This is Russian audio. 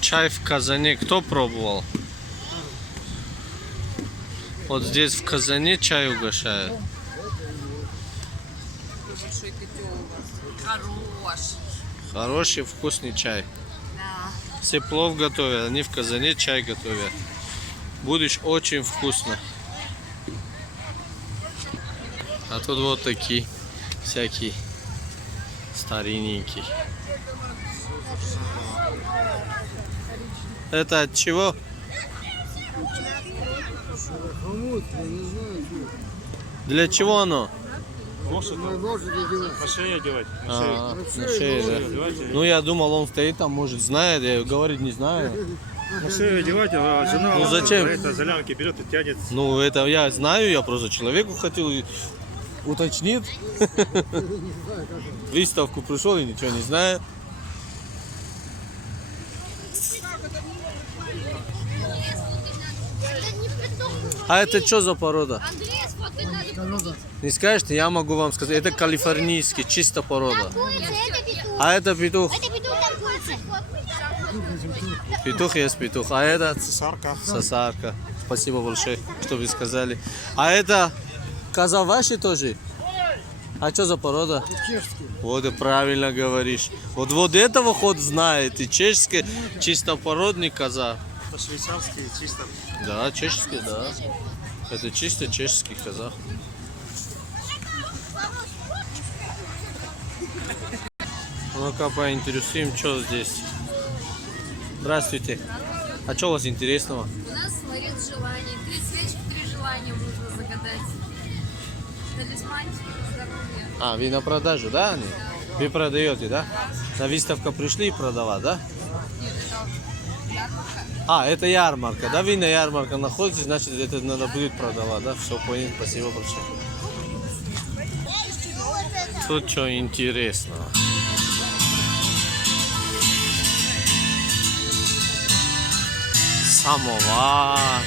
Чай в Казани кто пробовал? Вот здесь в Казани чай угощают. Большой котел у вас. Хорош. Хороший вкусный чай. Да. Все плов готовят, они в Казани чай готовят. Будешь очень вкусно. А тут вот такие всякие старинненькие. Это от чего? Для чего оно? На шею одевать. На шею, да? Ну я думал, он стоит там, может знает, я говорит не знаю. На шею одевать, а жена Ну зачем? это за лямки берет и тянет. Ну это я знаю, я просто человеку хотел уточнить. В выставку пришел и ничего не знаю. А это что за порода? Не скажешь, я могу вам сказать. Это калифорнийский, чисто порода. А это петух. Петух есть петух. А это Сосарка. сосарка. Спасибо большое, что вы сказали. А это коза ваши тоже? А что за порода? Чешский. Вот и правильно говоришь. Вот этого ход знает. И чешский чистопородный коза. Это швейцарский, чисто. Да, чешский, да. Это чисто чешский коза. Ну-ка поинтересуем, что здесь. Здравствуйте. А что у вас интересного? У нас ларец желаний. 3 свечки, 3 желания можно загадать. Талисманчики на здоровье. А, вы на продажу, да, они? Вы продаете, да? На выставку пришли продавать, да? А, это ярмарка, да? Вы на ярмарке находитесь, значит, это надо будет продавать, да? Все, понял, спасибо большое. Тут что интересного? Самовар.